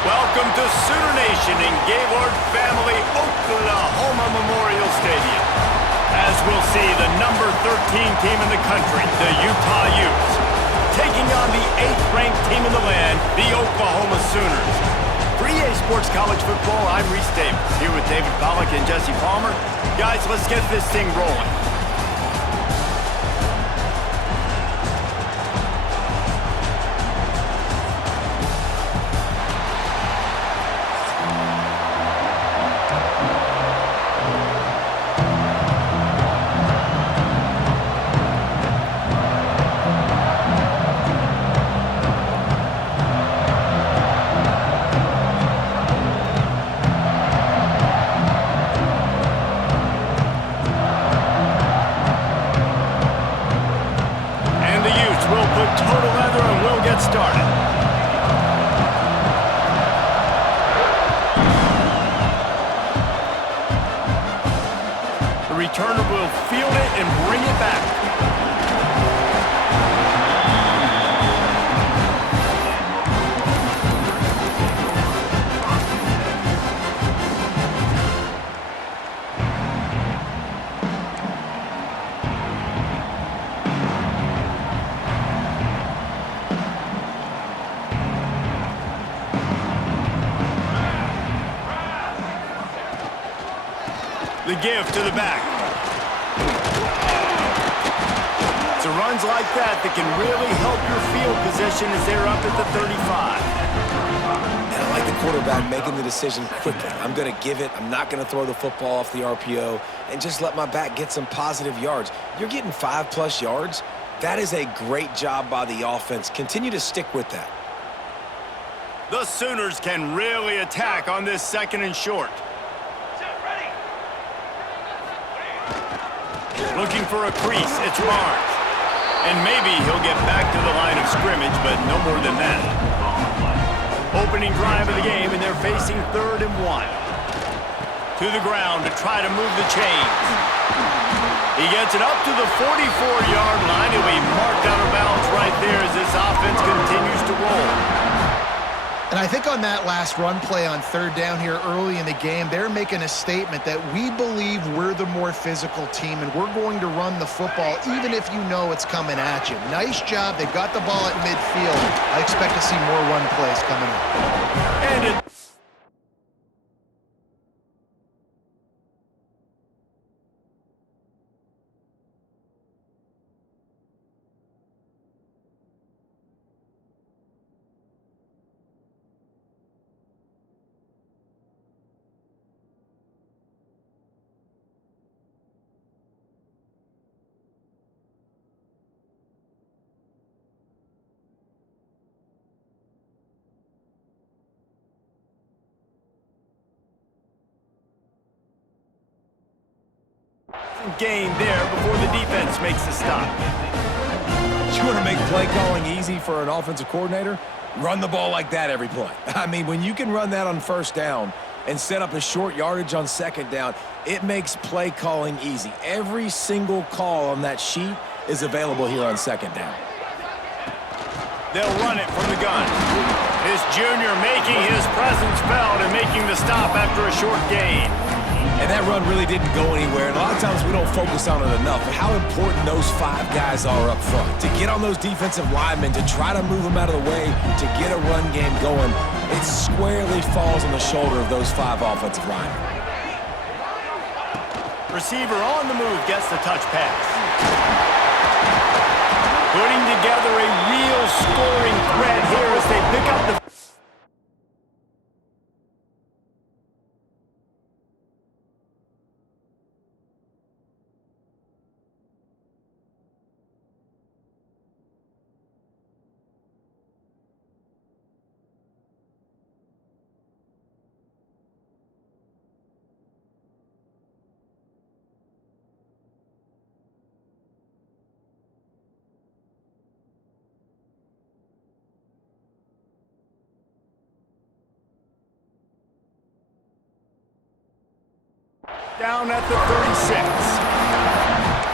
Welcome to Sooner Nation in Gaylord Family Oklahoma Memorial Stadium. As we'll see, the number 13 team in the country, the Utah Utes, taking on the 8th-ranked team in the land, the Oklahoma Sooners. For EA Sports College Football, I'm Reese Davis, here with David Pollack and Jesse Palmer. Guys, let's get this thing rolling. Total leather and we'll get started. The returner will field it and bring it back. The give to the back. It's runs like that can really help your field position as they're up at the 35. And I like the quarterback making the decision quickly. I'm going to give it. I'm not going to throw the football off the RPO and just let my back get some positive yards. You're getting 5+ yards. That is a great job by the offense. Continue to stick with that. The Sooners can really attack on this 2nd and short. Looking for a crease, it's Barnes. And maybe he'll get back to the line of scrimmage, but no more than that. Opening drive of the game, and they're facing 3rd and 1. To the ground to try to move the chains. He gets it up to the 44-yard line. He'll be marked out of bounds right there as this offense continues to roll. And I think on that last run play on 3rd down here early in the game, they're making a statement that we believe we're the more physical team and we're going to run the football even if you know it's coming at you. Nice job. They got the ball at midfield. I expect to see more run plays coming up. And gain there before the defense makes a stop. You want to make play calling easy for an offensive coordinator? Run the ball like that every play. I mean, when you can run that on 1st down and set up a short yardage on 2nd down, it makes play calling easy. Every single call on that sheet is available here on 2nd down. They'll run it from the gun. This junior making his presence felt and making the stop after a short gain. And that run really didn't go anywhere, and a lot of times we don't focus on it enough, but how important those 5 guys are up front. To get on those defensive linemen, to try to move them out of the way, to get a run game going, it squarely falls on the shoulder of those 5 offensive linemen. Receiver on the move gets the touch pass. Putting together a real scoring threat here as they pick up the... Down at the 36.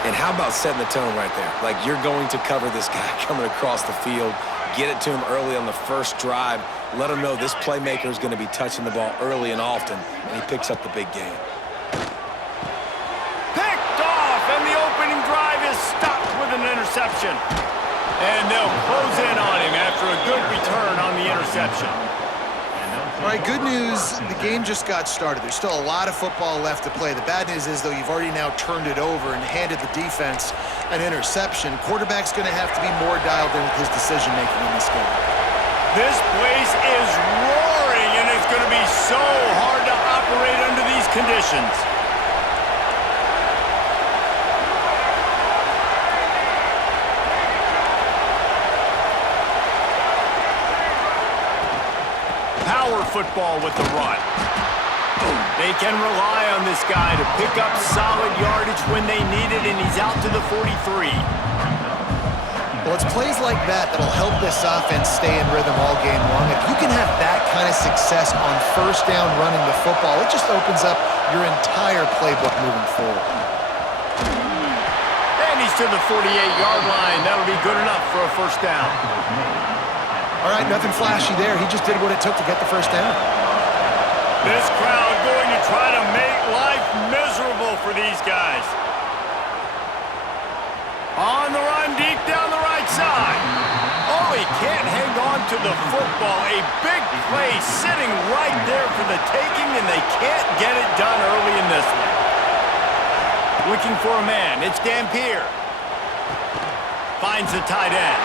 And how about setting the tone right there? Like, you're going to cover this guy coming across the field. get it to him early on the first drive, let him know this playmaker is going to be touching the ball early and often, and he picks up the big game. Picked off, and the opening drive is stopped with an interception. And they'll close in on him after a good return on the interception. All right, good news, the game just got started. There's still a lot of football left to play. The bad news is, though, you've already now turned it over and handed the defense an interception. Quarterback's going to have to be more dialed in with his decision-making in this game. This place is roaring, and it's going to be so hard to operate under these conditions. Power football with the run. They can rely on this guy to pick up solid yardage when they need it, and he's out to the 43. Well, it's plays like that that'll help this offense stay in rhythm all game long. If you can have that kind of success on first down running the football, it just opens up your entire playbook moving forward. And he's to the 48-yard line. That'll be good enough for a first down. All right, nothing flashy there. He just did what it took to get the first down. This crowd going to try to make life miserable for these guys. On the run, deep down the right side. Oh, he can't hang on to the football. A big play sitting right there for the taking, and they can't get it done early in this one. Looking for a man. It's Dampier. Finds the tight end.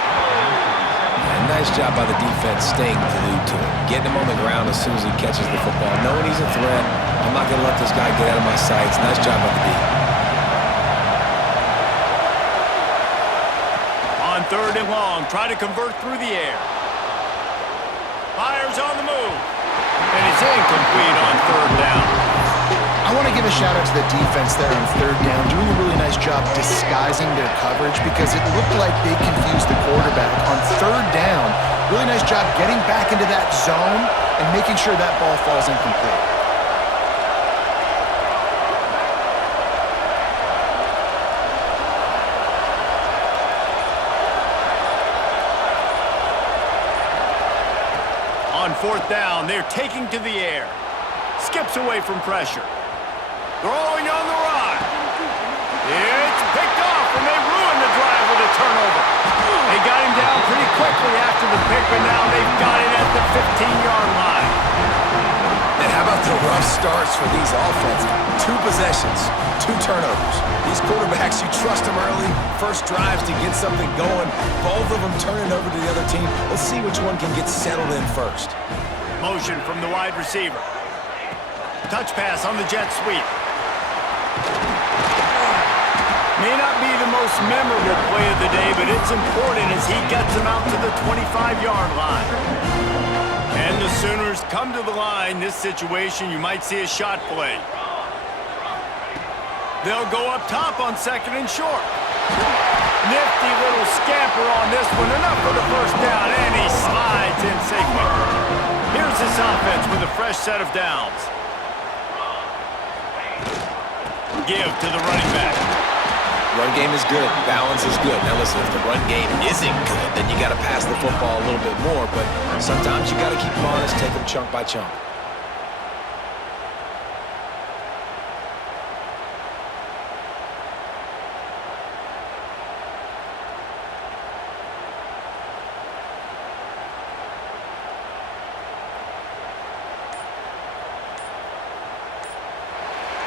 Nice job by the defense staying glued to him, getting him on the ground as soon as he catches the football, knowing he's a threat. I'm not going to let this guy get out of my sights. Nice job by the D. On third and long, try to convert through the air. Fires on the move. And it's incomplete on third down. I want to give a shout-out to the defense there on third down, doing a really nice job disguising their coverage because it looked like they confused the quarterback on third down. Really nice job getting back into that zone and making sure that ball falls incomplete. On fourth down, they're taking to the air. Skips away from pressure. Throwing on the run. It's picked off, and they ruined the drive with a turnover. They got him down pretty quickly after the pick, but now they've got it at the 15-yard line. And how about the rough starts for these offenses? 2 possessions, 2 turnovers. These quarterbacks, you trust them early, first drives to get something going. Both of them turning over to the other team. Let's see which one can get settled in first. Motion from the wide receiver. Touch pass on the jet sweep. May not be the most memorable play of the day, but it's important as he gets him out to the 25-yard line. And the Sooners come to the line. This situation, you might see a shot play. They'll go up top on second and short. Nifty little scamper on this one. Enough for the first down, and he slides in safely. Here's this offense with a fresh set of downs. Give to the running back. Run game is good. Balance is good. Now listen, if the run game isn't good, then you got to pass the football a little bit more. But sometimes you got to keep them honest, take them chunk by chunk.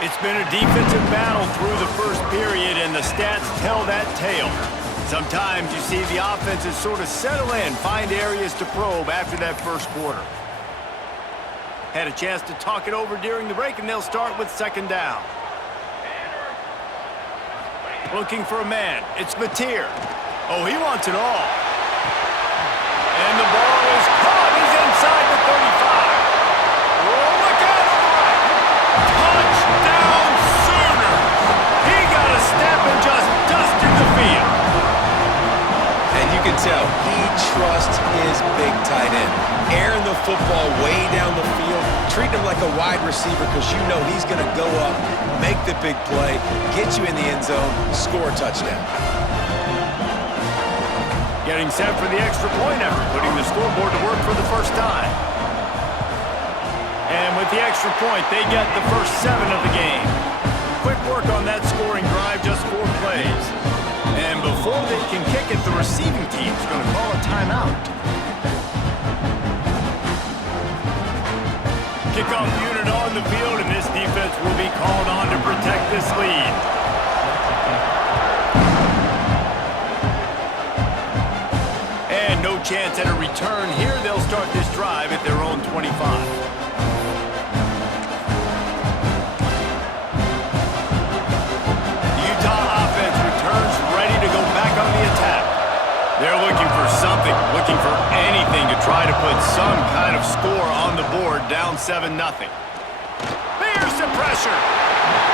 It's been a defensive battle through the first period, and the stats tell that tale. Sometimes you see the offenses sort of settle in, find areas to probe after that first quarter. Had a chance to talk it over during the break, and they'll start with second down. Looking for a man. It's Mateer. Oh, he wants it all. And the ball is caught. He's inside the 35. Oh, look out on the right. Touchdown, Sooners. He got a step and just dusted the field. And you can tell he trusts his big tight end. Airing the football way down the field, treating him like a wide receiver because you know he's going to go up, make the big play, get you in the end zone, score a touchdown. Getting set for the extra point after putting the scoreboard to work for the first time. And with the extra point, they get the first 7 of the game. Quick work on that scoring drive, just 4 plays. And before they can kick it, the receiving team's going to call a timeout. Kickoff unit on the field, and this defense will be called on to protect this lead. And no chance at a return here. They'll start this drive at their own 25. The Utah offense returns ready to go back on the attack. They're looking for something, looking for anything to try to put some kind of score on the board, down 7-0. There's the pressure.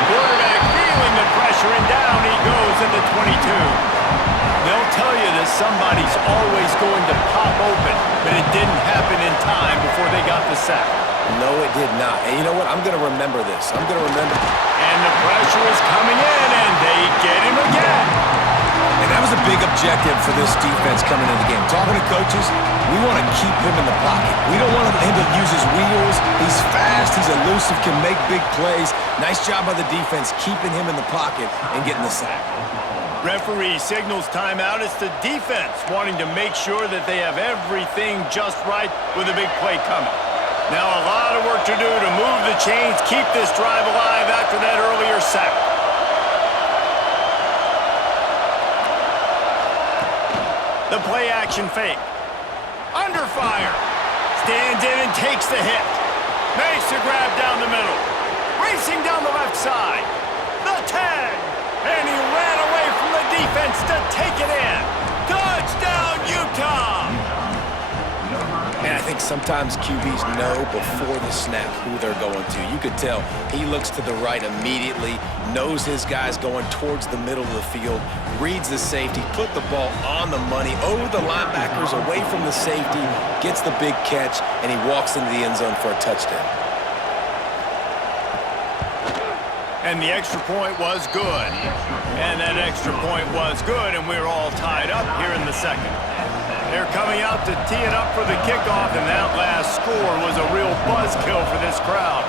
Quarterback feeling the pressure, and down he goes at the 22. They'll tell you that somebody's always going to pop open, but it didn't happen in time before they got the sack. No, it did not. And you know what? I'm going to remember this. I'm going to remember. And the pressure is coming in, and they get him again. And that was a big objective for this defense coming into the game. Talking to coaches, we want to keep him in the pocket. We don't want him to use his wheels. He's fast, he's elusive, can make big plays. Nice job by the defense keeping him in the pocket and getting the sack. Referee signals timeout. It's the defense wanting to make sure that they have everything just right with a big play coming. Now a lot of work to do to move the chains, keep this drive alive after that earlier sack. The play action fake. Under fire. Stands in and takes the hit. Makes the grab down the middle. Racing down the left side. The 10. And he ran away from the defense to take it in. Touchdown, Utah! And I think sometimes QBs know before the snap who they're going to. You could tell he looks to the right immediately, knows his guy's going towards the middle of the field, reads the safety, put the ball on the money, over the linebackers, away from the safety, gets the big catch, and he walks into the end zone for a touchdown. And the extra point was good. And that extra point was good, and we're all tied up here in the second. They're coming out to tee it up for the kickoff, and that last score was a real buzzkill for this crowd.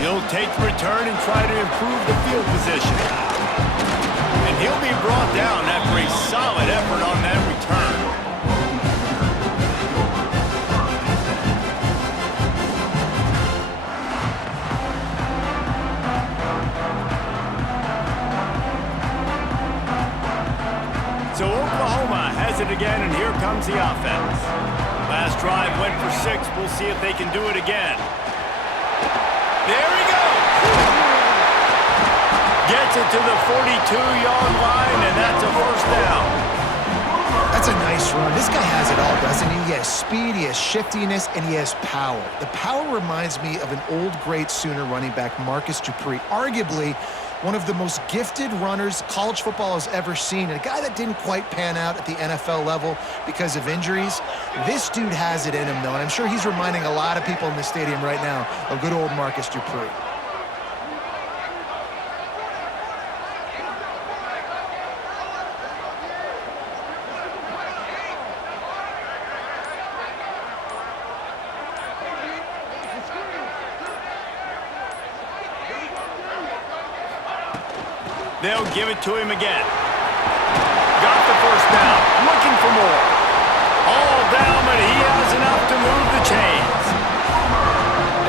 He'll take the return and try to improve the field position. And he'll be brought down after a solid effort on that return. So Oklahoma has it again, and here comes the offense. Last drive went for 6. We'll see if they can do it again. There he goes! Gets it to the 42-yard line, and that's a first down. That's a nice run. This guy has it all, doesn't he? He has speed, he has shiftiness, and he has power. The power reminds me of an old, great Sooner running back, Marcus Dupree, arguably one of the most gifted runners college football has ever seen, and a guy that didn't quite pan out at the NFL level because of injuries. This dude has it in him, though, and I'm sure he's reminding a lot of people in the stadium right now of good old Marcus Dupree. They'll give it to him again. Got the first down. Looking for more. All down, but he has enough to move the chains.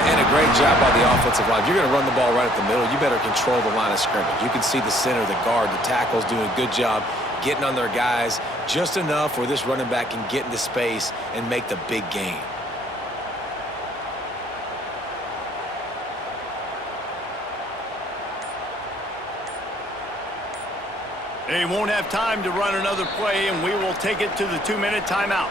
And a great job by the offensive line. If you're going to run the ball right at the middle, you better control the line of scrimmage. You can see the center, the guard, the tackles doing a good job getting on their guys just enough where this running back can get into space and make the big gain. They won't have time to run another play, and we will take it to the 2-minute timeout.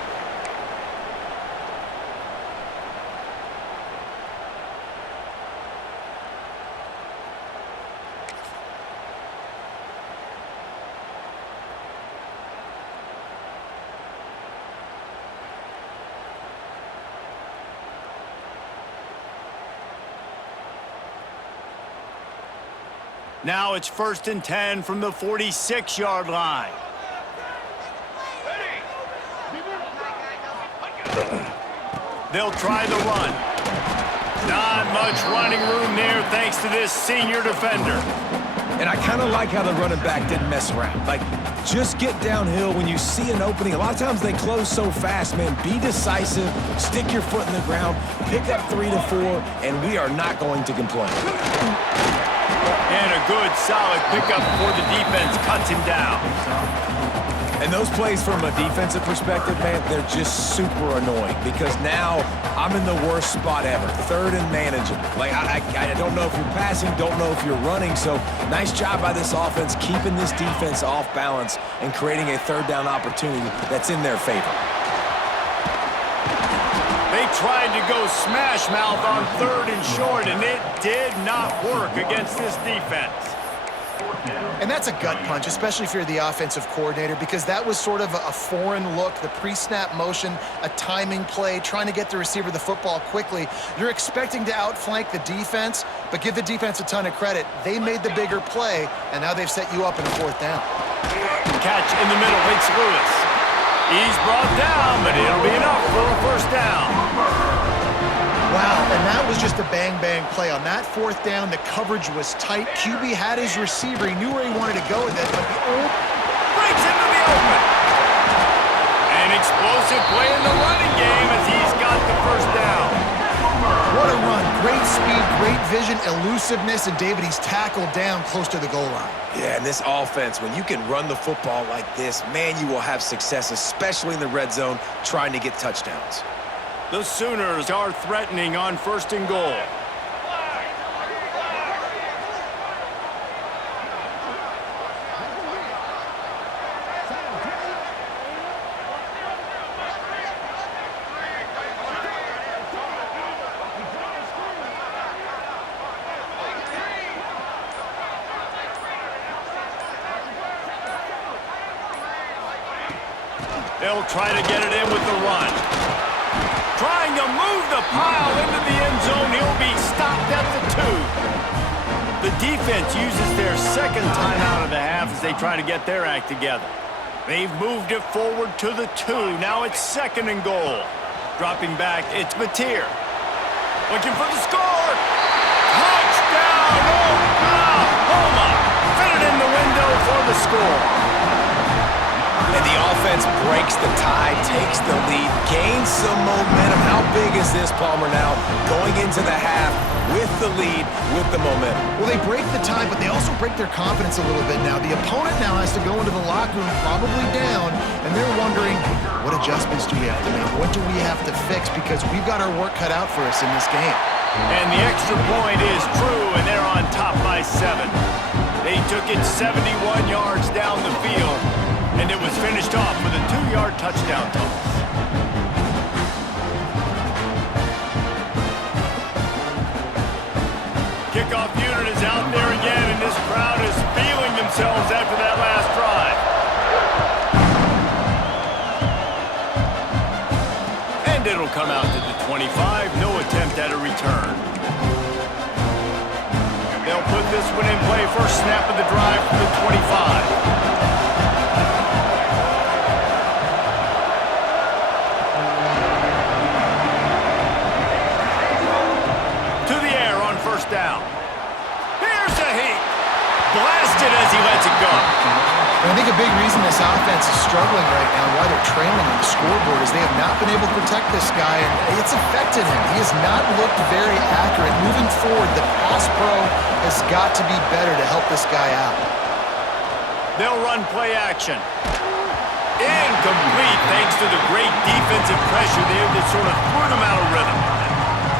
Now it's 1st and 10 from the 46-yard line. They'll try the run. Not much running room there thanks to this senior defender. And I kind of like how the running back didn't mess around. Like, just get downhill when you see an opening. A lot of times they close so fast, man. Be decisive, stick your foot in the ground, pick up 3 to 4, and we are not going to complain. And a good, solid pickup before the defense cuts him down. And those plays from a defensive perspective, man, they're just super annoying because now I'm in the worst spot ever. 3rd and manageable. Like, I don't know if you're passing, don't know if you're running. So nice job by this offense keeping this defense off balance and creating a 3rd down opportunity that's in their favor. They tried to go smash mouth on 3rd and short, and it did not work against this defense. And that's a gut punch, especially if you're the offensive coordinator, because that was sort of a foreign look, the pre-snap motion, a timing play, trying to get the receiver the football quickly. You're expecting to outflank the defense, but give the defense a ton of credit. They made the bigger play, and now they've set you up in a 4th down. Catch in the middle, it's Lewis. He's brought down, but it'll be enough for a 1st down. Wow, and that was just a bang-bang play. On that 4th down, the coverage was tight. QB had his receiver. He knew where he wanted to go with it, but breaks into the open. An explosive play in the running game as he's got the 1st down. What a run. Great speed, great vision, elusiveness, and David, he's tackled down close to the goal line. Yeah, and this offense, when you can run the football like this, man, you will have success, especially in the red zone, trying to get touchdowns. The Sooners are threatening on 1st and goal. They'll try to get it in with the run. Trying to move the pile into the end zone. He'll be stopped at the 2. The defense uses their 2nd timeout of the half as they try to get their act together. They've moved it forward to the 2. Now it's 2nd and goal. Dropping back, it's Mateer. Looking for the score. Touchdown, Oklahoma! Fit it in the window for the score. And the offense breaks the tie, takes the lead, gains some momentum. How big is this, Palmer, now going into the half with the lead, with the momentum? Well, they break the tie, but they also break their confidence a little bit now. The opponent now has to go into the locker room probably down, and they're wondering, what adjustments do we have to make? What do we have to fix? Because we've got our work cut out for us in this game. And the extra point is true, and they're on top by 7. They took it 71 yards down the field, and it was finished off with a 2-yard touchdown toss. Kickoff unit is out there again, and this crowd is feeling themselves after that last drive. And it'll come out to the 25. No attempt at a return. They'll put this one in play. First snap of the drive from the 25. Down. Here's a heat. Blasted as he lets it go. And I think a big reason this offense is struggling right now, why they're trailing on the scoreboard, is they have not been able to protect this guy, and it's affected him. He has not looked very accurate. Moving forward, the pass pro has got to be better to help this guy out. They'll run play action. Incomplete thanks to the great defensive pressure there that sort of threw them out of rhythm.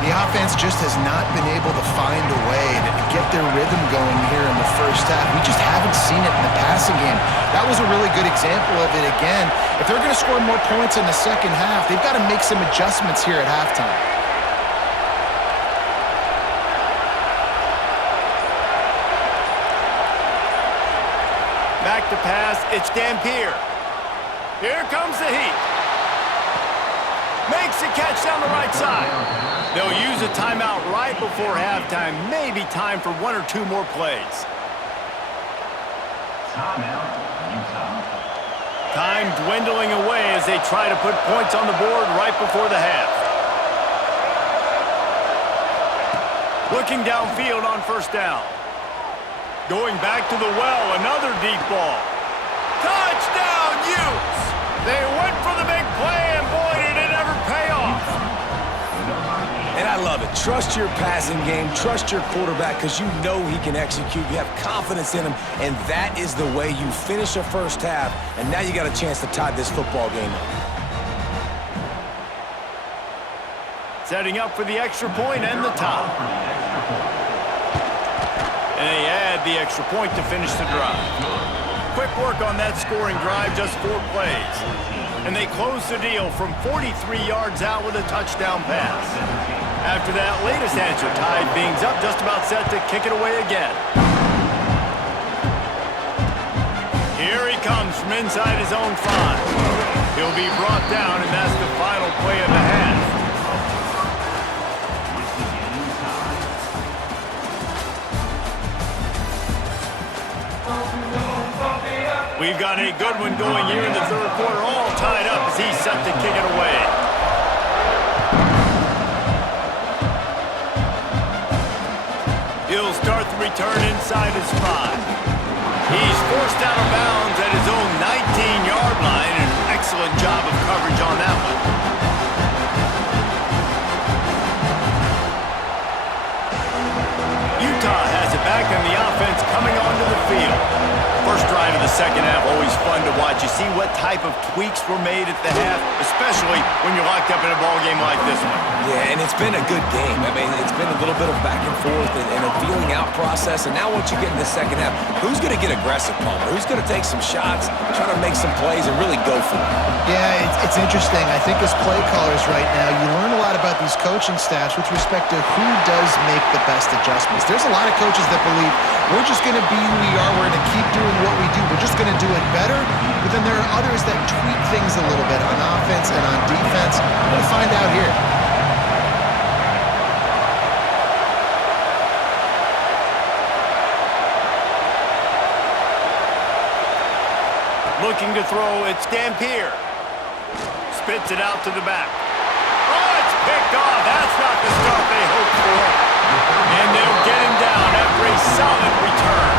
The offense just has not been able to find a way to get their rhythm going here in the first half. We just haven't seen it in the passing game. That was a really good example of it again. If they're going to score more points in the second half, they've got to make some adjustments here at halftime. Back to pass, it's Dampier. Here comes the heat. Makes the catch down the right side. They'll use a timeout right before halftime. Maybe time for 1 or 2 more plays. Time dwindling away as they try to put points on the board right before the half. Looking downfield on first down. Going back to the well, another deep ball. Touchdown, Utes! They went for the big play, and boy, did it ever pay off. And I love it. Trust your passing game. Trust your quarterback because you know he can execute. You have confidence in him, and that is the way you finish a first half, and now you got a chance to tie this football game up. Setting up for the extra point and the tie. And they add the extra point to finish the drive. Quick work on that scoring drive, just 4 plays. And they close the deal from 43 yards out with a touchdown pass. After that latest answer tied things up, just about set to kick it away again. Here he comes from inside his own 5. He'll be brought down, and that's the final play of the half. We've got a good one going here in the third quarter, all tied up as he's set to kick it away. He'll start the return inside his 5. He's forced out of bounds at his own 19-yard line. An excellent job of coverage on that one. Utah has it back in the offense coming onto the field. First drive of the second half, always fun to watch. You see what type of tweaks were made at the half, especially when you're locked up in a ball game like this one. Yeah, and it's been a good game. I mean, it's been a little bit of back and forth and a feeling out process. And now once you get in the second half, who's going to get aggressive, Palmer? Who's going to take some shots, try to make some plays, and really go for it? Yeah, it's interesting. I think as play callers right now, you learn a lot about these coaching staffs with respect to who does make the best adjustments. There's a lot of coaches that believe we're just going to be who we are. We're going to keep doing what we do. We're just going to do it better. But then there are others that tweak things a little bit on offense and on defense. We're going to find out here. Looking to throw, it's Dampier. Spits it out to the back. Oh, it's picked off. That's not the start they hoped for. And they'll get him down after a solid return.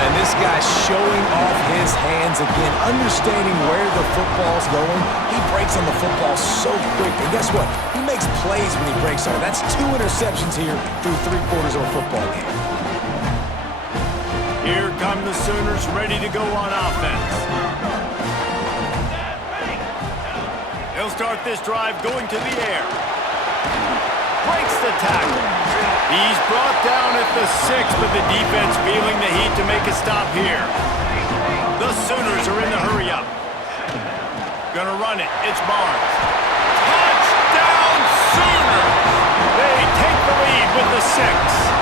And this guy's showing off his hands again, understanding where the football's going. He breaks on the football so quick. And guess what? He makes plays when he breaks on it. That's 2 interceptions here through 3 quarters of a football game. Here come the Sooners ready to go on offense. They'll start this drive going to the air. Breaks the tackle. He's brought down at the 6, but the defense feeling the heat to make a stop here. The Sooners are in the hurry up. Gonna run it. It's Barnes. Touchdown Sooners! They take the lead with the 6.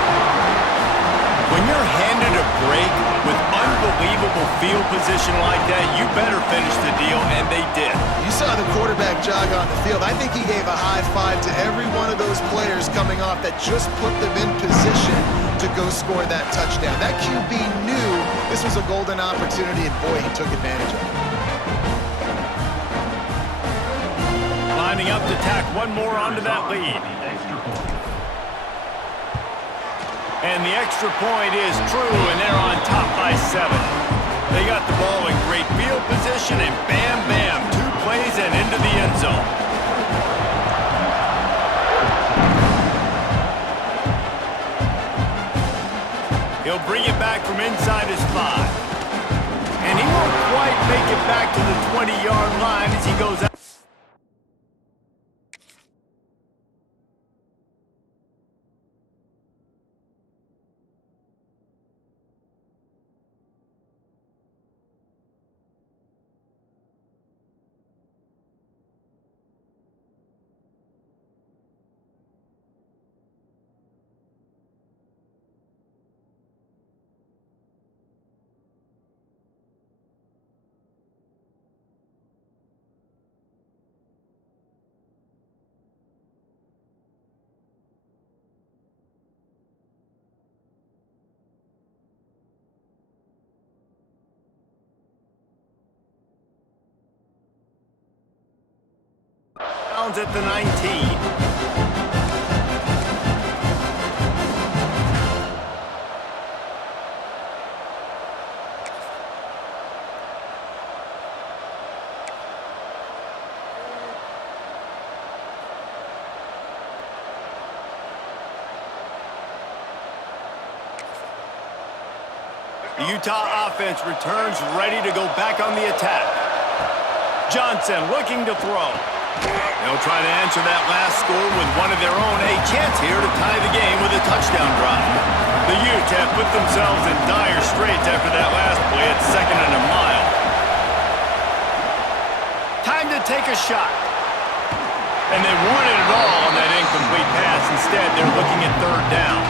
When you're handed a break with unbelievable field position like that, you better finish the deal, and they did. You saw the quarterback jog on the field. I think he gave a high five to every one of those players coming off that just put them in position to go score that touchdown. That QB knew this was a golden opportunity, and boy, he took advantage of it. Lining up to tack one more onto that lead. And the extra point is true, and they're on top by 7. They got the ball in great field position, and bam, bam, 2 plays and into the end zone. He'll bring it back from inside his 5. And he won't quite make it back to the 20-yard line as he goes out. inbounds at the 19. The Utah offense returns ready to go back on the attack. Johnson looking to throw. They'll try to answer that last score with one of their own. A chance here to tie the game with a touchdown drive. The Utes have put themselves in dire straits after that last play at 2nd and a mile. Time to take a shot. And they wanted it all on that incomplete pass. Instead, they're looking at 3rd down.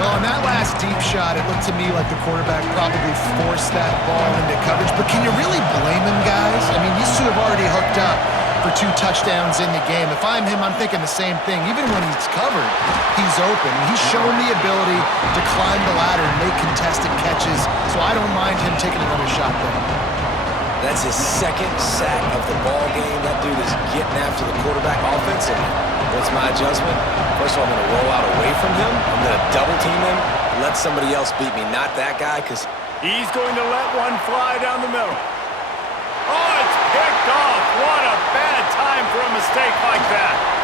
Well, on that last deep shot, it looked to me like the quarterback probably forced that ball into coverage. But can you really blame him, guys? I mean, these two have already hooked up for 2 touchdowns in the game. If I'm him, I'm thinking the same thing. Even when he's covered, he's open. He's shown the ability to climb the ladder and make contested catches, so I don't mind him taking another shot there. That's his 2nd sack of the ball game. That dude is getting after the quarterback offensively. What's my adjustment? First of all, I'm going to roll out away from him. I'm going to double team him, let somebody else beat me, not that guy, because he's going to let one fly down the middle. Oh, it's picked off. What a bad time for a mistake like that.